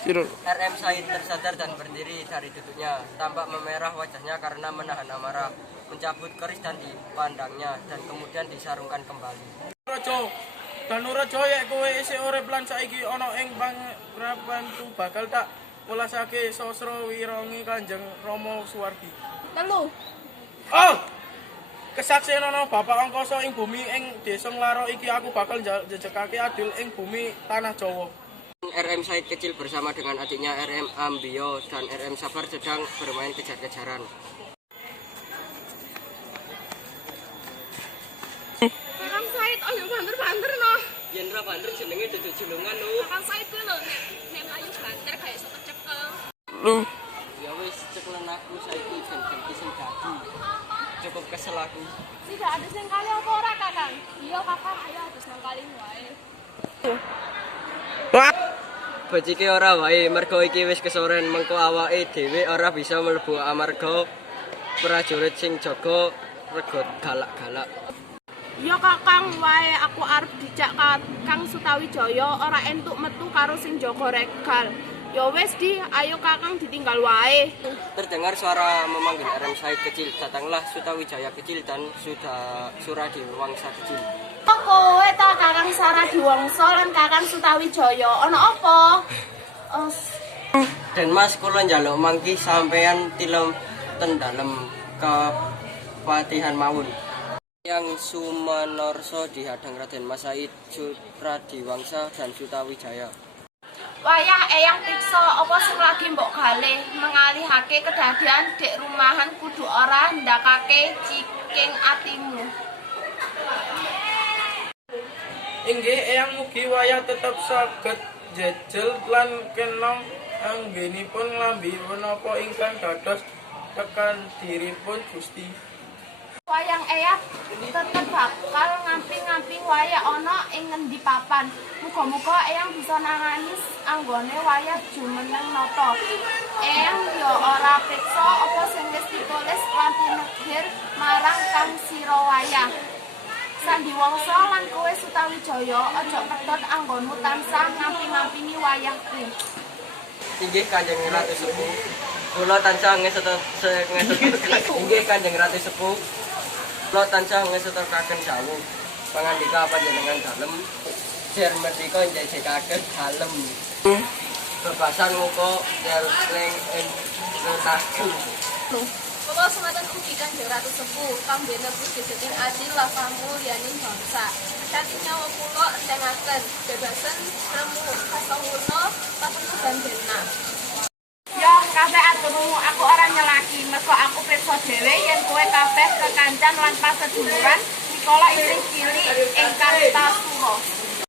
RM Said tersadar dan berdiri dari duduknya, tampak memerah wajahnya karena menahan amarah, mencabut keris dan dipandangnya, dan kemudian disarungkan kembali. Danuraja yek kowe isih urip lan saiki ana ing pangrapanku bakal tak welasake sastra wirangi Kanjeng Rama Suwardi. 3. Oh! Kesaksian ana Bapak Angkasa ing bumi ing desa Nglaro iki aku bakal njejekake adil ing bumi tanah Jawa. RM Said kecil bersama dengan adiknya RM Ambio dan RM Sabar sedang bermain kejar-kejaran. Kakang Said, ayo banter-banter no. Yen ra banter jenenge duduk julungan lho. Kakang Said kuwi lho nek mlayu banter gak iso kecekel. Ya wis ceklen aku saiki jan sing dadi. Cukup kesel aku. Tidak ada sing kali apa ora, Kakang? Iya, Kakang, ayo adus nang kali wae. Bajike ora wae, mergo iki wis kesoren, mengko awake dhewe ora bisa mlebu amarga prajurit sing jaga regot galak-galak. Iya, Kakang, wae aku arep dijak Kang Sutawijaya ora entuk metu karo sing jaga regal. Ya wis di, ayo Kakang ditinggal wae. Terdengar suara memanggil RM Said kecil, datanglah Sutawijaya kecil dan Suradiwangsa kecil. Kowe ta Kakang Saradiwangsa lan Kakang Sutawijaya, ana apa? Den Mas kula njaluk mangki sampeyan tilem ten dalem kepatihan mawon. Yang Sumanorso dihadang Raden Mas Said, Suradiwangsa dan Sutawijaya. Wayah eyang piksa apa sing lagi mbok galih mengalihake kedadian dek rumahan kudu ora ndakake ciking atimu. Inggih eyang mugi wayah tetep saged jejel lan kenong anggenipun nglambi menapa ingkang dados tekandiripun Gusti. Wayang eyang tetep bakal ngamping-ngamping wayah ana ing ngendi papan. Muga-muga eyang bisa nangani anggone wayah jumeneng nata. Eyang yo ora priksa apa sing wis ditulis lan tinegir marang Kang Sira wayah. Sandiwangsa lan kowe Sutawijaya aja pedhot anggonmu tansah ngamping-ngampingi wayahku. Inggih Kanjeng Ratu Sepuh, kula tansah Inggih Kanjeng Ratu Sepuh, kula tansah ngesetokaken dawuh pangandika panjenengan dalem, jer merdika njejekaken dalem. Bebasan muka deleng ing netaku. Kula sematen ugi Kanjeng Ratu Sepuh, kang bena Gusti Dening adil lan pamulyaning bangsa. Kanthi nyawa kula entengaken bebasan remu kasawurna patuntutan bena. Ya, kabeh aturmu aku ora nyelaki, mergo aku priksa dhewe yen kowe kabeh kekancan lan paseduluran Mikola isih cilik ingkang tasura.